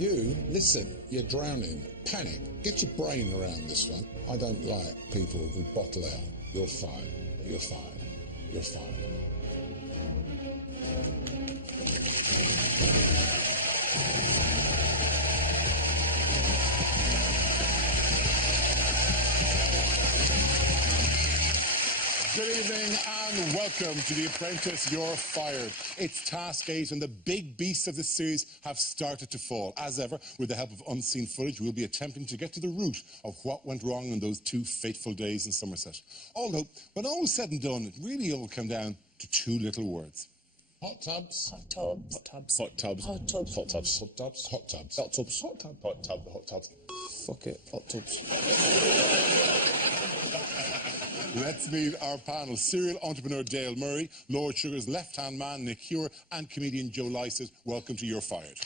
You, listen, you're drowning. Panic. Get your brain around this one. I don't like people who bottle out. You're fine. You're fine. You're fine. Good evening and welcome to The Apprentice, You're Fired. It's Task 8 and the big beasts of this series have started to fall. As ever, with the help of unseen footage, we'll be attempting to get to the root of what went wrong in those 2 fateful days in Somerset. Although, when all was said and done, it really all came down to 2 little words. Hot tubs. Hot tubs. Hot tubs. Hot tubs. Hot tubs. Hot tubs. Hot tubs. Hot tubs. Hot tubs. Hot tub. Hot tub. Hot tubs. Fuck it. Hot tubs. Let's meet our panel. Serial entrepreneur Dale Murray, Lord Sugar's left-hand man Nick Youre, and comedian Joe Lycett. Welcome to You're Fired.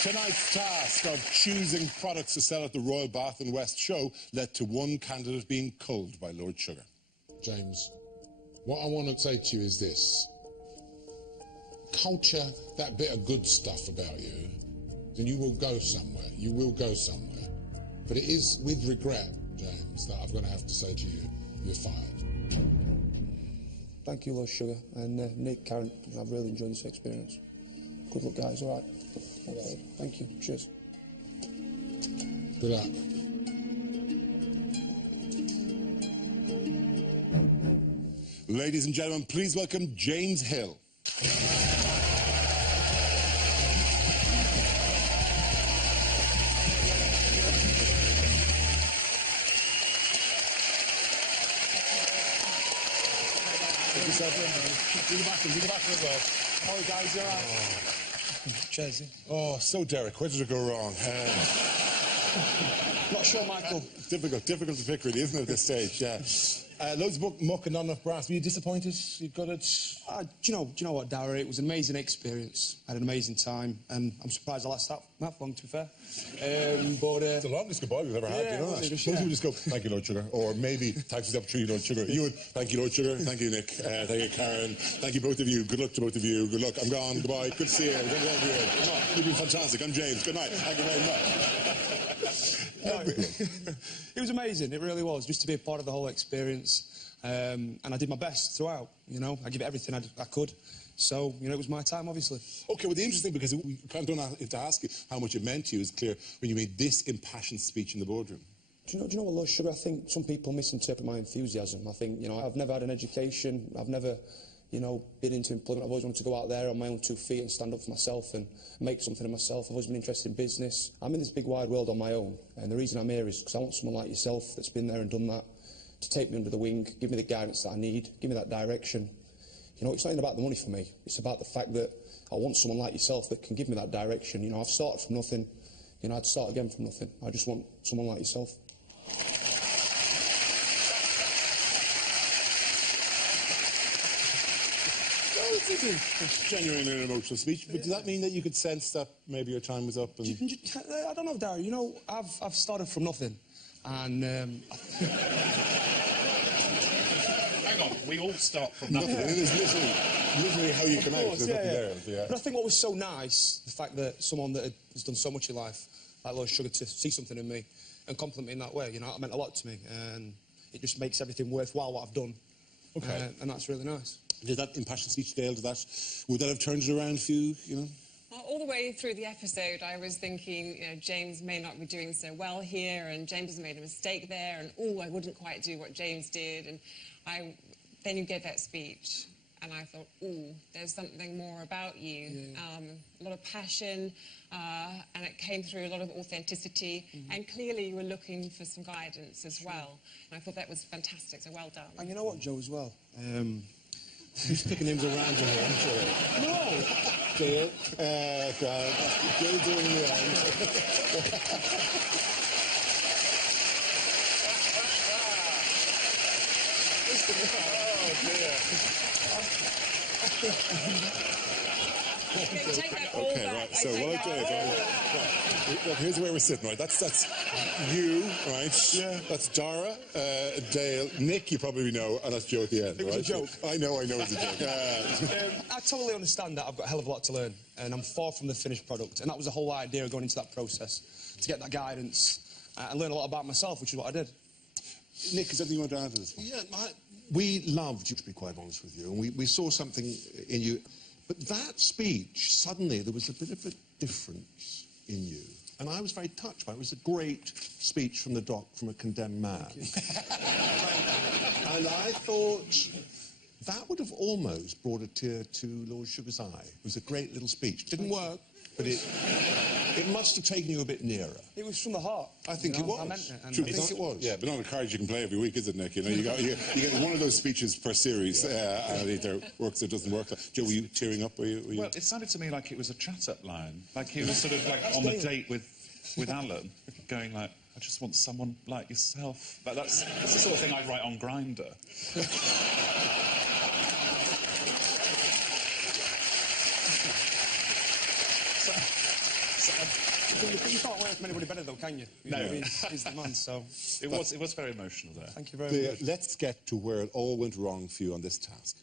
Tonight's task of choosing products to sell at the Royal Bath and West show led to one candidate being culled by Lord Sugar. James, what I want to say to you is this. Culture that bit of good stuff about you, then you will go somewhere. You will go somewhere. But it is with regret, James, that I'm going to have to say to you, you're fired. Thank you, Lord Sugar. And Nick, Karen, I've really enjoyed this experience. Good luck, guys. All right. Thank you. Cheers. Good luck. Ladies and gentlemen, please welcome James Hill. Do the back as well. How are you guys? You're right. Cheers. Oh, so Derek, where did it go wrong? Not sure, Michael. Difficult to pick, really, isn't it, at this stage? Yeah. Loads of muck and not enough brass. Were you disappointed? You got it? Do you know what, Darry? It was an amazing experience. I had an amazing time, and I'm surprised I lasted that long, to be fair. It's the longest goodbye we've ever had, yeah, you know that? Most people just go, thank you, Lord Sugar, or maybe, thanks for the opportunity, Lord Sugar. You would, thank you, Lord Sugar, thank you, Nick, thank you, Karen, thank you, both of you, good luck to both of you, good luck, I'm gone, goodbye, good to see you, good luck to you. You've been fantastic, I'm James, good night, thank you very much. It was amazing, it really was, just to be a part of the whole experience. And I did my best throughout, you know. I gave it everything I could. So, you know, it was my time, obviously. OK, well, the interesting, because we kind of don't have to ask you how much it meant to you, is clear when you made this impassioned speech in the boardroom. Do you know what, Lord Sugar? I think some people misinterpret my enthusiasm. I think, you know, I've never had an education. I've never, you know, been into employment. I've always wanted to go out there on my own 2 feet and stand up for myself and make something of myself. I've always been interested in business. I'm in this big wide world on my own. And the reason I'm here is because I want someone like yourself that's been there and done that to take me under the wing, give me the guidance that I need, give me that direction. You know, it's not even about the money for me. It's about the fact that I want someone like yourself that can give me that direction. You know, I've started from nothing. You know, I'd start again from nothing. I just want someone like yourself. It's genuinely an emotional speech, but does that mean that you could sense that maybe your time was up? And... I don't know, Darry. You know, I've started from nothing, and... Hang on, we all start from nothing. It is literally how you come out. There's nothing there. Yeah. But I think what was so nice, the fact that someone that has done so much in life, like Lord Sugar, to see something in me and compliment me in that way, you know, it meant a lot to me, and it just makes everything worthwhile what I've done. Okay. And that's really nice. Did that impassioned speech, Dale, would that have turned it around for you, you know? Well, all the way through the episode, I was thinking, you know, James may not be doing so well here, and James has made a mistake there, and, oh, I wouldn't quite do what James did, and then you gave that speech, and I thought, ooh, there's something more about you. Yeah. A lot of passion, and it came through a lot of authenticity, and clearly you were looking for some guidance as well. And I thought that was fantastic, so well done. And you know what, Joe, as well? Who's picking names around you here, I'm sure. No! Dale, Dale doing the end. Oh, dear. Okay, take that all Okay, back. right. I So take what I that do is, all back. right, look, here's where we're sitting, right? That's you, right? Yeah. That's Dara, Dale, Nick. You probably know, and that's Joe at the end. It was right? a joke. I know, it's a joke. I totally understand that I've got a hell of a lot to learn, and I'm far from the finished product. And that was the whole idea of going into that process, to get that guidance and learn a lot about myself, which is what I did. Nick, is there anything you want to add to this one? Yeah, we loved you, to be quite honest with you, and we saw something in you. But that speech, suddenly there was a bit of a difference in you. And I was very touched by it. It was a great speech from the doc, from a condemned man. And I thought that would have almost brought a tear to Lord Sugar's eye. It was a great little speech. Didn't work, but it must have taken you a bit nearer. It was from the heart. I think it was. I meant it. And True, I think it was. Yeah, but not a card you can play every week, is it, Nick? You know, you get one of those speeches per series, and it either works or doesn't work. Joe, were you tearing up? Were you... Well, it sounded to me like it was a chat-up line. Like he was sort of like on a date with Alan, going like, I just want someone like yourself. Like that's the sort of thing I'd write on Grindr. You can't learn from anybody better, though, can you? No. He's the man, so... It was very emotional there. Thank you very much. Let's get to where it all went wrong for you on this task.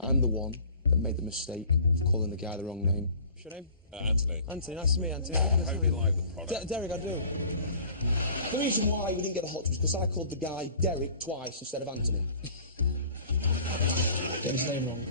I'm the one that made the mistake of calling the guy the wrong name. What's your name? Anthony. Anthony, nice to meet you, Anthony. I hope you like the product. Derek, I do. The reason why we didn't get the hot was because I called the guy Derek twice instead of Anthony. Get his name wrong.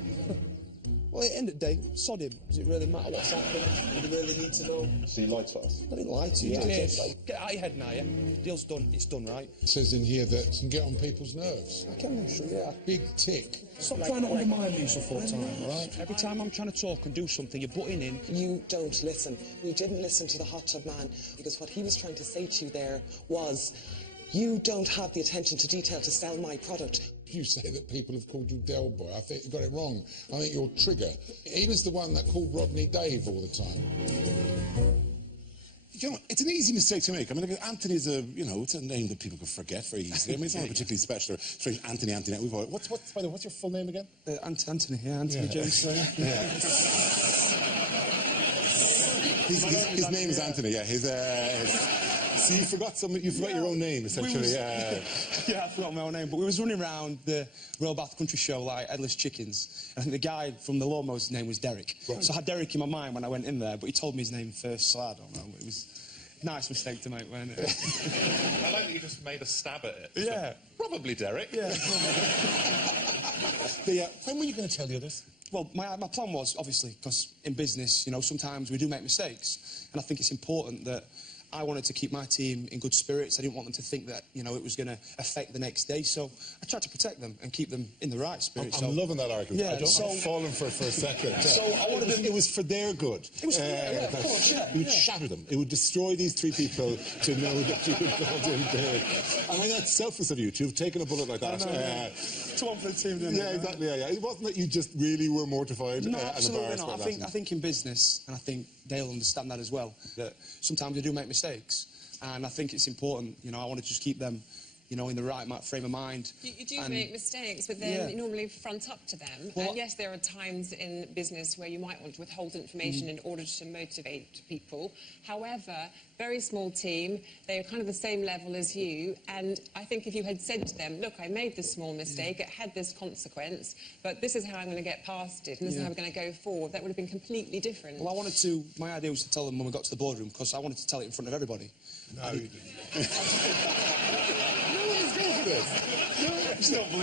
Well, at the end of the day, sod him. Does it really matter what's happened? Do they really need to know? So you lied to us? I didn't lie to you. You did. Get out of your head now, yeah? Deal's done. It's done, right? It says in here that can get on people's nerves. I can, sure, yeah. Big tick. Stop trying to undermine me so full time, right? Every time I'm trying to talk and do something, you're butting in. You don't listen. You didn't listen to the hot tub man, because what he was trying to say to you there was, you don't have the attention to detail to sell my product. You say that people have called you Del Boy. I think you got it wrong. I think you're Trigger. He was the one that called Rodney Dave all the time. You know, it's an easy mistake to make. I mean, Anthony's it's a name that people can forget very easily. I mean, it's not particularly special. Strange, Anthony. We've all, what's by the way, what's your full name again? Anthony, yeah, Anthony James. Yeah. His name is Anthony. Yeah. So you forgot your own name, essentially. Yeah, I forgot my own name. But we was running around the Royal Bath Country Show like headless chickens. And the guy from the lawnmower's name was Derek. Right. So I had Derek in my mind when I went in there, but he told me his name first, so I don't know. It was a nice mistake to make, wasn't it? I like that you just made a stab at it. Yeah. So, probably Derek. Yeah. When were you going to tell the others? Well, my plan was, obviously, because in business, sometimes we do make mistakes. And I think it's important that I wanted to keep my team in good spirits. I didn't want them to think that, it was going to affect the next day. So I tried to protect them and keep them in the right spirit. I'm loving that argument. Yeah, I'm falling for it for a second. So I wanted them... It was for their good. It was for their, of course, yeah. It would shatter them. It would destroy these three people to know that you had called him Derek. I mean, that's selfless of you to have taken a bullet like that. To one for the team, didn't it? Yeah, exactly. Yeah. It wasn't that you just really were mortified No, and absolutely embarrassed not. by that. I think in business, and I think they'll understand that as well, that sometimes we do make mistakes. And I think it's important, I want to just keep them, in the right frame of mind. You do make mistakes, but then you normally front up to them. Well, and yes, there are times in business where you might want to withhold information in order to motivate people. However, very small team, they're kind of the same level as you, and I think if you had said to them, look, I made this small mistake, it had this consequence, but this is how I'm going to get past it, and this is how we're going to go forward, that would have been completely different. Well, my idea was to tell them when we got to the boardroom, because I wanted to tell it in front of everybody. No, you didn't. No one was going for this.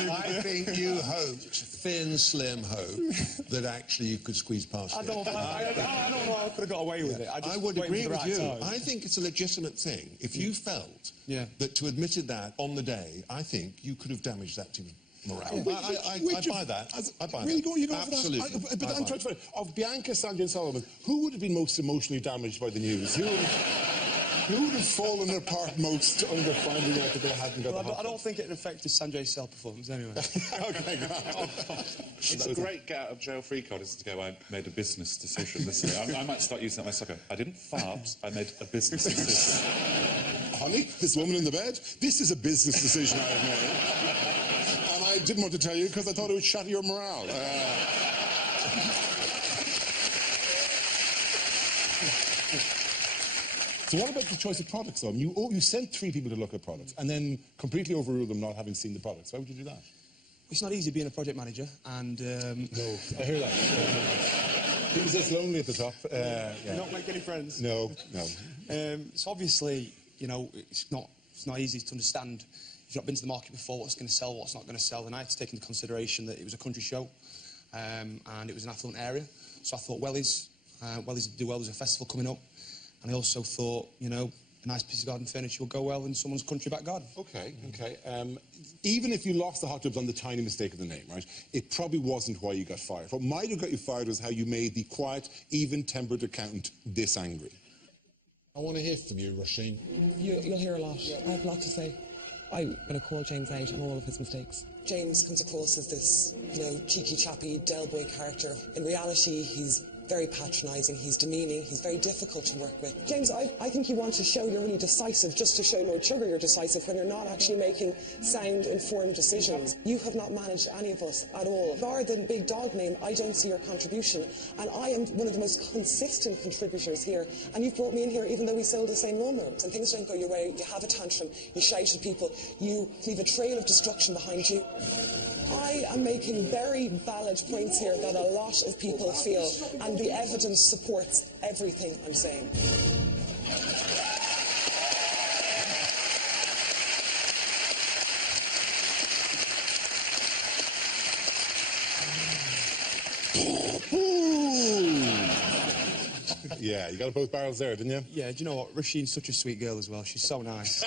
I think you hoped, thin, slim hope, that actually you could squeeze past I it. don't know how I could have got away with it. I would agree with you. I think it's a legitimate thing. If you felt that to admit that on the day, I think you could have damaged that team's morale. I buy that. I buy really that. You're going Absolutely. for that? But I'm trying to find of Bianca, Sanjay and Solomon, who would have been most emotionally damaged by the news? Who would have fallen apart most under finding out that they hadn't got the hot I don't think it affected Sanjay's self-performance anyway. Okay, It's a great get out of jail free card is to go, I made a business decision this year. I might start using that myself. I didn't fart, I made a business decision. Honey, this woman in the bed, this is a business decision I have made. And I didn't want to tell you because I thought it would shatter your morale. So what about the choice of products, though? You sent 3 people to look at products and then completely overruled them not having seen the products. Why would you do that? It's not easy being a project manager, and... No, I hear that. He was just lonely at the top. Yeah. Not make any friends. No, no. So obviously, you know, it's not easy to understand if you've not been to the market before what's going to sell, what's not going to sell. And I had to take into consideration that it was a country show, and it was an affluent area. So I thought Wellies would do well. There's a festival coming up, and I also thought, you know, a nice piece of garden furniture will go well in someone's country back garden. Okay, okay. Even if you lost the hot tubs on the tiny mistake of the name, right, it probably wasn't why you got fired. What might have got you fired was how you made the quiet, even-tempered accountant this angry. I want to hear from you, Roisin. You'll hear a lot. I have a lot to say. I'm going to call James out on all of his mistakes. James comes across as this, you know, cheeky chappy Del Boy character. In reality, he's very patronising, he's demeaning, he's very difficult to work with. James, I think you want to show you're really decisive just to show Lord Sugar you're decisive when you're not actually making sound, informed decisions. You have not managed any of us at all. Bar the big dog name, I don't see your contribution. And I am one of the most consistent contributors here. And you've brought me in here even though we sold the same lawnmowers. And things don't go your way, you have a tantrum, you shout at people, you leave a trail of destruction behind you. I am making very valid points here that a lot of people feel, and the evidence supports everything I'm saying. Yeah, you got both barrels there, didn't you? Yeah, do you know what? Roisin's such a sweet girl as well. She's so nice.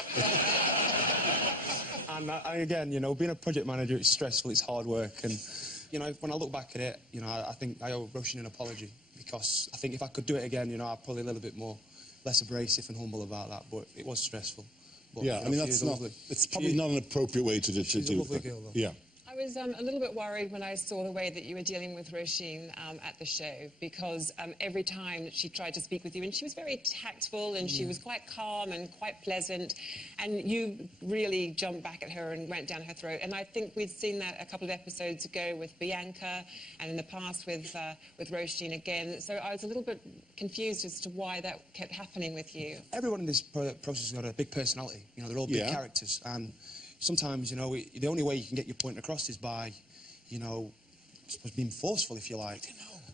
And again, you know, being a project manager, it's stressful, it's hard work. And, you know, when I look back at it, you know, I think I owe Roisin an apology. Because I think if I could do it again, you know, I'd probably a little bit less abrasive and humble about that. But it was stressful. But, Yeah, you know, I mean, that's not... It's probably not an appropriate way to do it. She's a lovely girl, though. Yeah. I was a little bit worried when I saw the way that you were dealing with Roisin at the show, because every time that she tried to speak with you, and she was very tactful and she was quite calm and quite pleasant, and you really jumped back at her and went down her throat. And I think we'd seen that a couple of episodes ago with Bianca, and in the past with Roisin again. So I was a little bit confused as to why that kept happening with you. Everyone in this process has got a big personality. You know, they're all big characters, and sometimes, you know, the only way you can get your point across is by, you know, I suppose being forceful, if you like.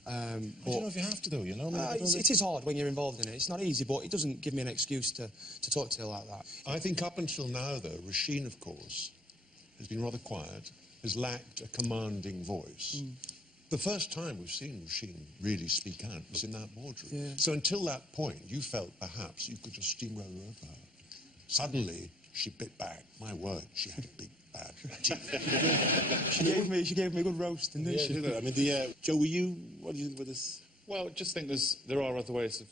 I don't know if you have to, though, you know? It is hard when you're involved in it. It's not easy, but it doesn't give me an excuse to talk to her like that. I think up until now, though, Roisin, of course, has been rather quiet, has lacked a commanding voice. The first time we've seen Roisin really speak out was in that boardroom. Yeah. So until that point, you felt perhaps you could just steamroll over her. Suddenly, she bit back. My word, she had a big bad teeth. She gave me a good roast, didn't she? I mean, Joe, what do you think with this? Well, I just think there are other ways of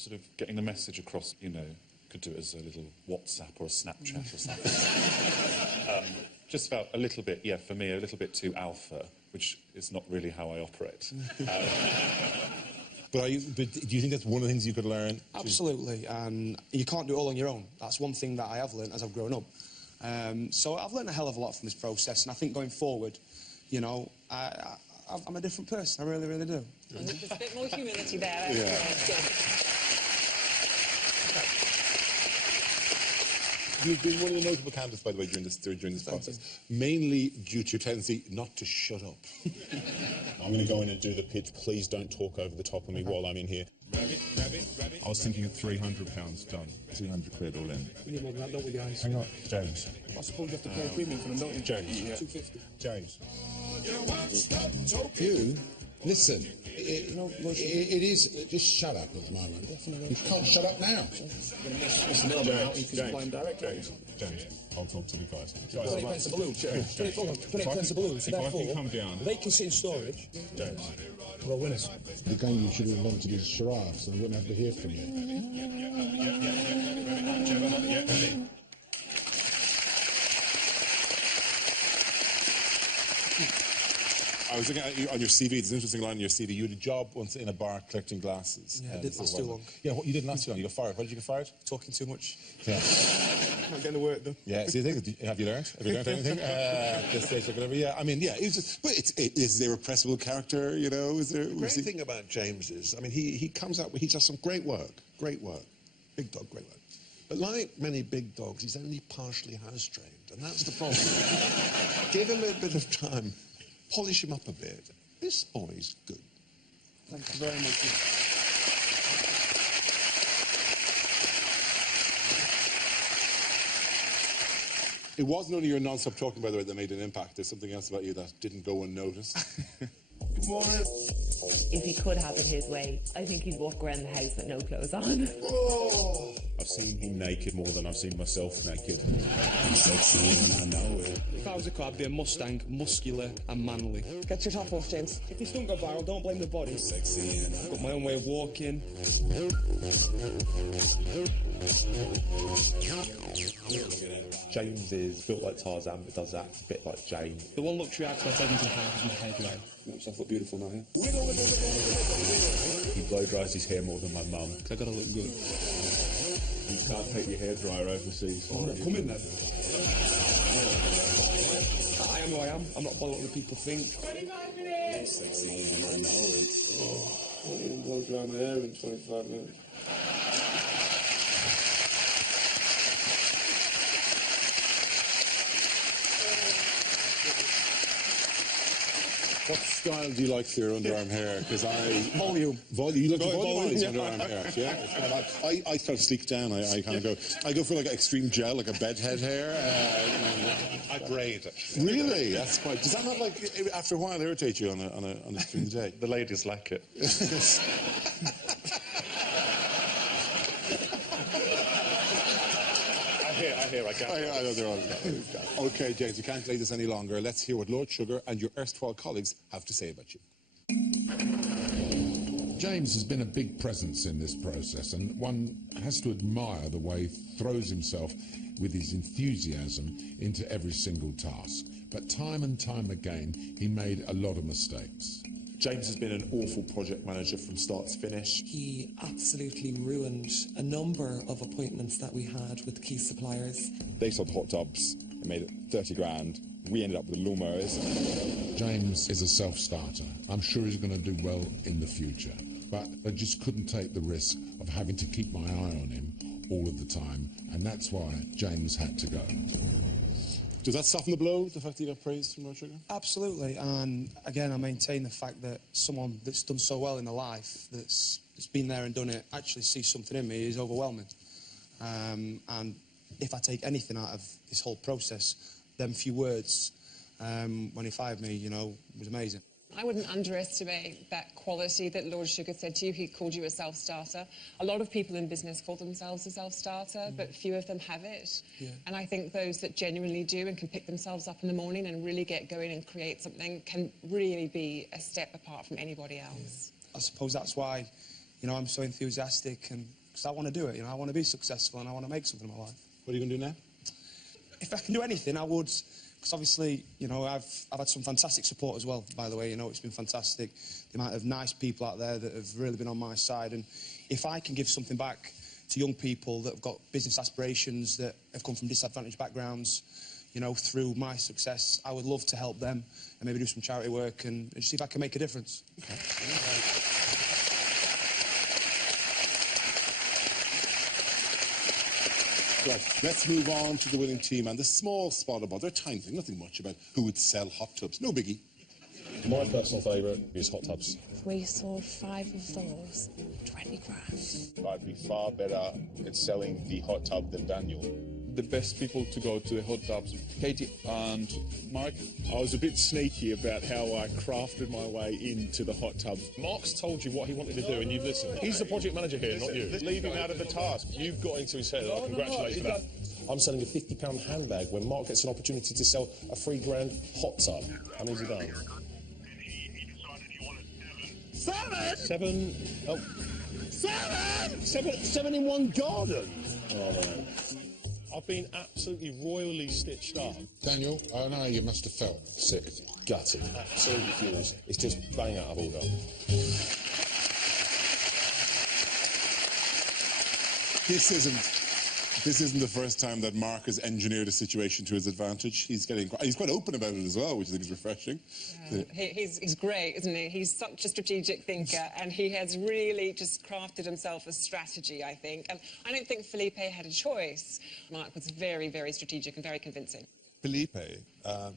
sort of getting the message across. You know, could do it as a little WhatsApp or a Snapchat or something. Just felt a little bit, for me, a little bit too alpha, which is not really how I operate. But do you think that's one of the things you could learn? Absolutely, and you can't do it all on your own. That's one thing that I have learned as I've grown up. So I've learned a hell of a lot from this process, and I think going forward, you know, I'm a different person. I really, really do. There's a bit more humility there. You've been one of the notable candidates, by the way, during this process, mainly due to your tendency not to shut up. I'm going to go in and do the pitch. Please don't talk over the top of me while I'm in here. I was thinking of £300 done. 200 quid all in. We need more than that, don't we, guys? Hang on, James. I suppose you have to pay a premium for them, don't you? James. Yeah. 250. James. You, listen, it is, just shut up at the moment. You can't shut up now. James, I'll talk to the guys. 20 pence a balloon. 20 pence a balloon. So If I therefore, can come down. they can sit in storage. James. Well, winners. The game you should have invented is charade, so I wouldn't have to hear from you. I was looking at you on your CV. There's an interesting line on your CV. You had a job once in a bar collecting glasses. Yeah, I did last too long. Yeah, you didn't last too long. You got fired. Why did you get fired? Talking too much. Yeah. Not getting the work done. Yeah, so you think, have you learned? Have you learned anything? This stage or whatever? Yeah, I mean, yeah, it's just, but is there a pressable character, you know? Is there... The great thing about James is, I mean, he comes up, he does some great work, Big dog, great lad. But like many big dogs, he's only partially house-trained, and that's the problem. Give him a bit of time, polish him up a bit. This boy's good. Thank you very much. It wasn't only your non-stop talking, by the way, that made an impact. There's something else about you that didn't go unnoticed. Good morning. If he could have it his way, I think he'd walk around the house with no clothes on. Oh. I've seen him naked more than I've seen myself naked. I'm sexy and I know it. If I was a car, I'd be a Mustang, muscular and manly. Get your top off, James. If this don't go viral, don't blame the body. Sexy and I've got my own way of walking. James is built like Tarzan, but does act a bit like Jane. The one luxury act I've taken to half is my hairdryer. Makes myself look beautiful now, yeah? He blow dries his hair more than my mum. Because I gotta look good. You can't take your hairdryer overseas. I'm not coming then. I am who I am. I'm not bothered what people think. 25 minutes! Sexy and I know it. I won't even blow dry my hair in 25 minutes. What style do you like for your underarm hair? Because Volume. You like the Volume, volumized underarm hair, yeah? It's kind of like, I sort of sleek down. I kind of go for like extreme gel, like a bedhead hair. I braid, actually. Really? That's quite. Does that not like after a while irritate you on a during the day? The ladies like it. I know they're all Okay, James, you can't delay this any longer. Let's hear what Lord Sugar and your erstwhile colleagues have to say about you. James has been a big presence in this process, and one has to admire the way he throws himself with his enthusiasm into every single task. But time and time again, he made a lot of mistakes. James has been an awful project manager from start to finish. He absolutely ruined a number of appointments that we had with key suppliers. They sold the hot tubs and made it 30 grand. We ended up with the lawnmowers. James is a self-starter. I'm sure he's going to do well in the future. But I just couldn't take the risk of having to keep my eye on him all of the time, and that's why James had to go. Does that soften the blow, the fact that you got praise from Lord Sugar? Absolutely, and again, I maintain the fact that someone that's done so well in their life, that's been there and done it, actually sees something in me is overwhelming. And if I take anything out of this whole process, them few words, when he fired me, you know, was amazing. I wouldn't underestimate that quality that Lord Sugar said to you. He called you a self-starter. A lot of people in business call themselves a self-starter, but few of them have it. Yeah. And I think those that genuinely do and can pick themselves up in the morning and really get going and create something can really be a step apart from anybody else. I suppose that's why, you know, I'm so enthusiastic, and because I want to do it. You know, I want to be successful and I want to make something of my life. What are you going to do now? If I can do anything, I would. Because obviously, you know, I've had some fantastic support as well, by the way. You know, it's been fantastic. The amount of nice people out there that have really been on my side. And if I can give something back to young people that have got business aspirations, that have come from disadvantaged backgrounds, you know, through my success, I would love to help them and maybe do some charity work and just see if I can make a difference. Okay. Right, let's move on to the winning team and the small spot about. They're tiny thing, nothing much about who would sell hot tubs. No biggie. My personal favourite is hot tubs. We sold 5 of those, 20 grand. I'd be far better at selling the hot tub than Daniel. The best people to go to the hot tubs, Katie and Mark. I was a bit sneaky about how I crafted my way into the hot tubs. Mark's told you what he wanted to do and you've listened. He's the project manager here, not you. Leave him out of the task. You've got into his head. I congratulate you for that. I'm selling a £50 handbag when Mark gets an opportunity to sell a £3 grand hot tub. How many's he done? Seven? Oh. Seven in one garden? Oh, no. I've been absolutely royally stitched up. Daniel, I know you must have felt Sick. Gutted. Absolutely furious. It's just bang out of order. This isn't This isn't the first time that Mark has engineered a situation to his advantage. He's quite open about it as well, which I think is refreshing. Yeah. He's great, isn't he? He's such a strategic thinker, and he has really just crafted himself a strategy, I think. And I don't think Felipe had a choice. Mark was very, very strategic and very convincing. Felipe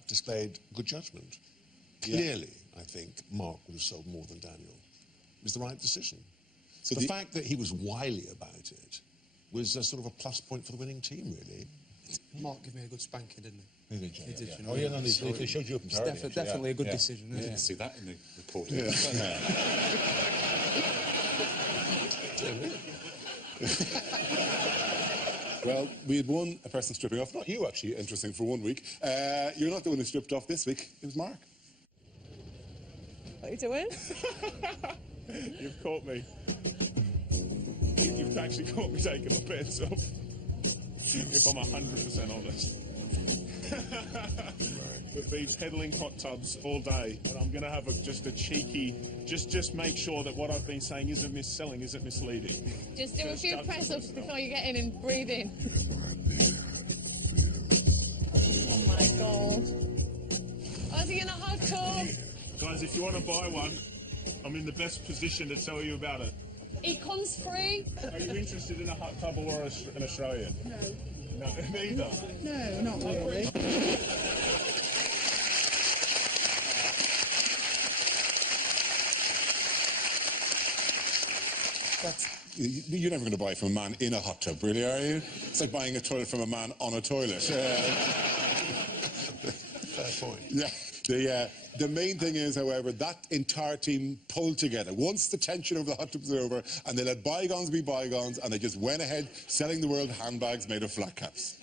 displayed good judgment. Clearly, I think Mark would have sold more than Daniel. It was the right decision. So the fact that he was wily about it was a sort of a plus point for the winning team, really. Mark gave me a good spanking, didn't he? He did, you yeah. know. Oh, yeah, no, he showed you up entirely. Definitely a good decision. I didn't see that in the recording. Well, we had a person stripping off. Not you, actually, interesting, for 1 week. You're not the one who stripped off this week. It was Mark. What are you doing? You've caught me. You've actually caught me taking my pants off. If I'm 100% honest. With these headling hot tubs all day, and I'm going to have just a cheeky, just make sure that what I've been saying isn't misleading. Just do a few press-ups before you get in and breathe in. Oh my God. Oh, is he in a hot tub? Guys, if you want to buy one, I'm in the best position to tell you about it. He comes free. Are you interested in a hot tub or an Australian? No. No, neither. No, not really. You're never going to buy from a man in a hot tub, really, are you? It's like buying a toilet from a man on a toilet. Fair point. Yeah. The main thing is, however, that entire team pulled together. Once the tension over the hot tubs was over, and they let bygones be bygones, and they just went ahead selling the world handbags made of flat caps.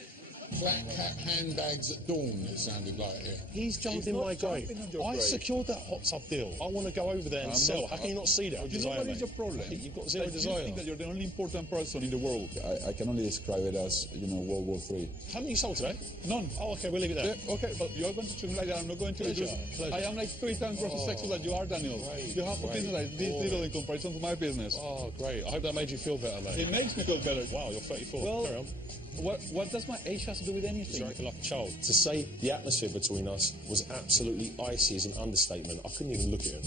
Flat cap handbags at dawn, it sounded like here. He's jumped in my grave. I secured that hot tub deal. I want to go over there and sell. How can you not see that? You know what is the problem? You've got zero desire. You think that you're the only important person in the world. I can only describe it as, World War III. How many you sold today? None. Oh, okay, we'll leave it there. Yeah, okay, but you're going to treat me like that. I'm not going to. Pleasure. I am like 3 times more successful than you are, Daniel. You have a business like this little in comparison to my business. Oh, great. I hope that made you feel better, mate. It makes me feel better. Wow, you're 34. Well, carry on. What does my age have to do with anything? You're acting like a child. To say the atmosphere between us was absolutely icy is an understatement. I couldn't even look at him.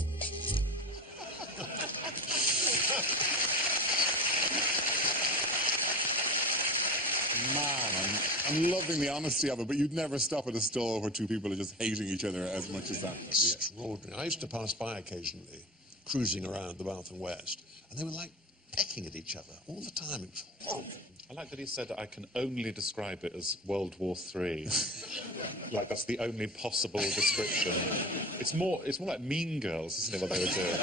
Man, I'm loving the honesty of it, but you'd never stop at a stall where two people are just hating each other as much as that. Extraordinary. I used to pass by occasionally, cruising around the Bath and West, and they were like pecking at each other all the time. It was horrible. I like that he said I can only describe it as World War III. Like that's the only possible description. It's more like Mean Girls, isn't it, what they were doing?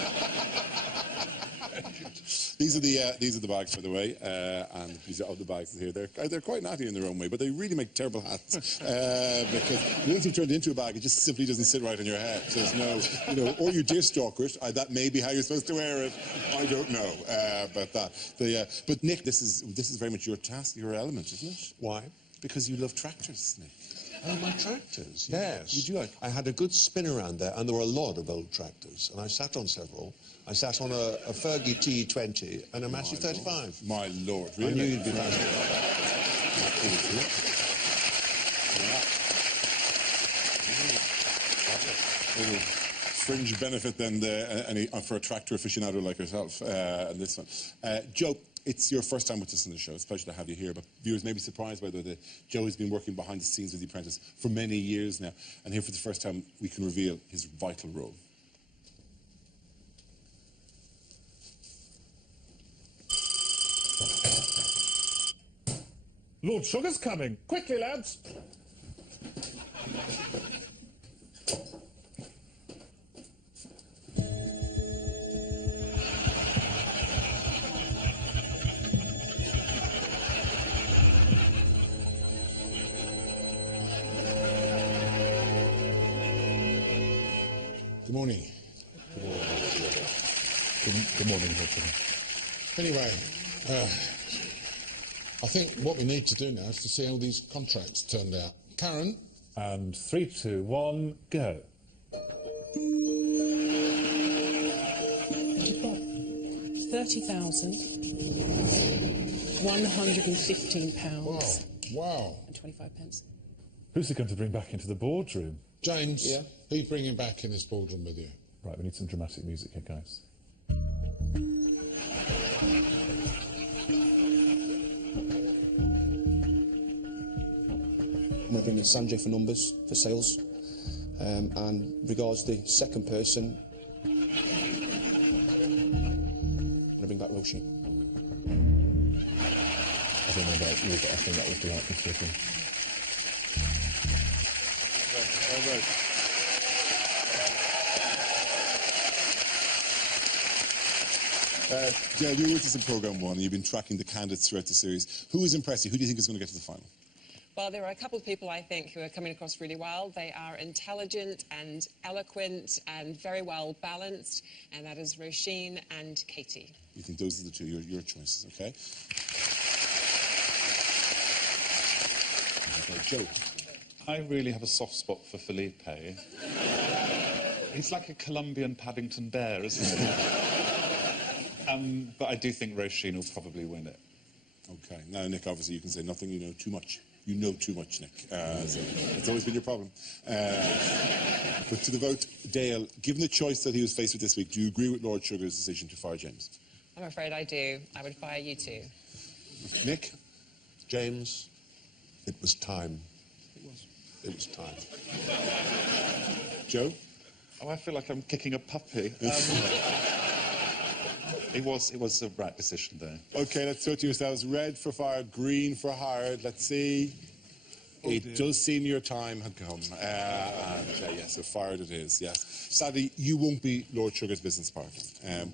These are the bags, by the way, and these are the bags here. They're quite natty in their own way, but they really make terrible hats because once you've turned it into a bag, it just simply doesn't sit right on your head. So there's no, or you deer stalker it. That may be how you're supposed to wear it. I don't know about that. But Nick, this is very much your task, your element, isn't it? Why? Because you love tractors, Nick. Oh, my tractors, yes. Would you like? I had a good spin around there, and there were a lot of old tractors, and I sat on several. I sat on a Fergie T20 and a Massey 35. My Lord, really? I knew you'd be fascinated. Fringe benefit then for a tractor aficionado like yourself, and this one. Joe, it's your first time with us on the show. It's a pleasure to have you here, but viewers may be surprised by the way that Joe has been working behind the scenes with The Apprentice for many years now, and here for the first time we can reveal his vital role. Lord Sugar's coming. Quickly, lads. Good morning. Good morning, Hilton. Anyway, I think what we need to do now is to see how these contracts turned out. Karen? And 3, 2, 1, go. 30,000. £115. Wow. And 25 pence. Who's he going to bring back into the boardroom? James, who you bringing back in this boardroom with you? Right, we need some dramatic music here, guys. I'm going to bring in Sanjay for numbers, for sales. And regards the second person, I'm going to bring back Roshi. I don't know about you, but I think that was the right decision. All right. Dale, you were with us in programme 1 and you've been tracking the candidates throughout the series. Who has impressed you? Who do you think is going to get to the final? Well, there are a couple of people, I think, who are coming across really well. They are intelligent and eloquent and very well balanced, and that is Roisin and Katie. You think those are the two, your choices, okay? Okay, Joe. I really have a soft spot for Felipe. He's like a Colombian Paddington Bear, isn't he? But I do think Roisin will probably win it. Okay. Now, Nick, obviously you can say nothing. You know too much. You know too much, Nick. So it's always been your problem. But to the vote, Dale, given the choice that he was faced with this week, do you agree with Lord Sugar's decision to fire James? I'm afraid I do. I would fire you too. Nick? James, it was time. It was time. Joe? Oh, I feel like I'm kicking a puppy. It was the right decision there. Okay, let's talk to yourselves. Red for fire, green for hired. Let's see. It does seem your time had come. Yes, so fired it is, yes. Sadly, you won't be Lord Sugar's business partner,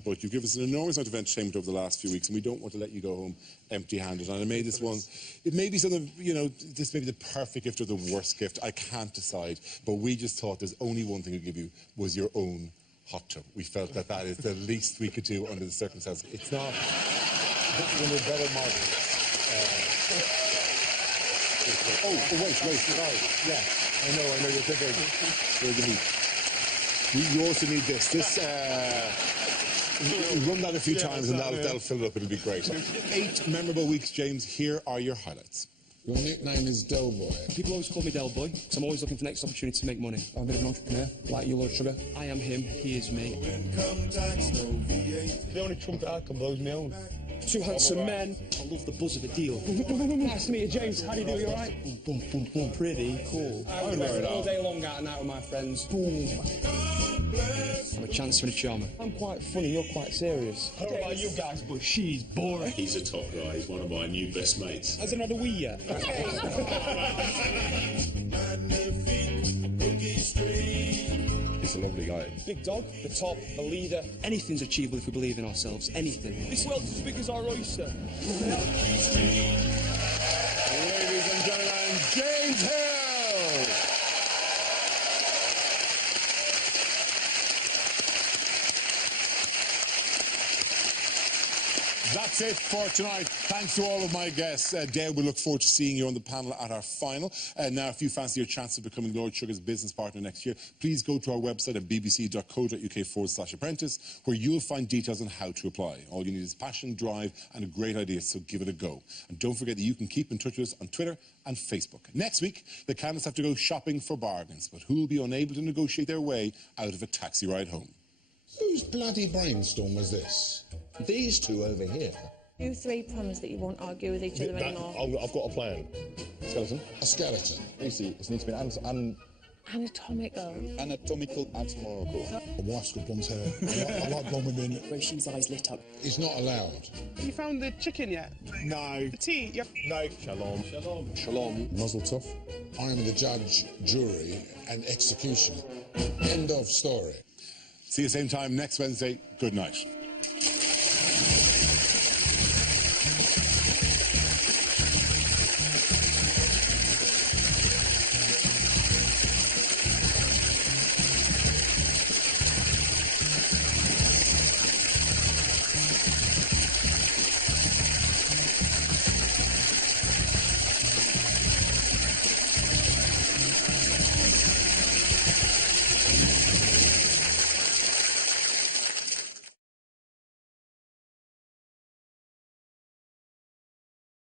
but you've given us an enormous amount of entertainment over the last few weeks, and we don't want to let you go home empty-handed. And I made this one, it may be something, you know, this may be the perfect gift or the worst gift. I can't decide, but we just thought there's only one thing to give you, was your own hot tub. We felt that that is the least we could do under the circumstances. It's not one of the better models. Wait, sorry. Yeah, I know, you're thinking, where's the heat? You also need this. Run that a few times and that'll fill it up, it'll be great. 8 memorable weeks, James, here are your highlights. Your nickname is Del Boy. People always call me Del Boy because I'm always looking for the next opportunity to make money. I'm a bit of an entrepreneur, like you, Lord Sugar. I am him, he is me. The only trumpet I can blow is my own. 2 handsome men. I love the buzz of a deal. Nice to meet you, James. How do you do? You all right? Boom, boom, boom. Pretty cool. I would wear it all day long out and out with my friends. Boom. I'm a chance and a charmer. I'm quite funny, you're quite serious. I don't know about you guys, but she's boring. He's a top guy. He's one of my new best mates. Hasn't had a wee yet. He's a lovely guy. Big dog, the top, the leader. Anything's achievable if we believe in ourselves. Anything. This world's as big as our oyster. Ladies and gentlemen, James Hill! That's it for tonight. Thanks to all of my guests. Dale, we look forward to seeing you on the panel at our final. Now, if you fancy your chance of becoming Lord Sugar's business partner next year, please go to our website at bbc.co.uk/apprentice, where you'll find details on how to apply. All you need is passion, drive, and a great idea, so give it a go. And don't forget that you can keep in touch with us on Twitter and Facebook. Next week, the candidates have to go shopping for bargains, but who will be unable to negotiate their way out of a taxi ride home? Whose bloody brainstorm was this? These two over here. You 3 promise that you won't argue with each other anymore. I've got a plan. Skeleton. A skeleton. Basically, it needs to be Anatomical. anatomical anatomical. My wife's got blonde hair. I like blonde women. Roisin's eyes lit up. It's not allowed. Have you found the chicken yet? No. The tea? Yep. No. Shalom. Shalom. Shalom. Muzzle tough. I am the judge, jury, and executioner. End of story. See you same time next Wednesday. Good night.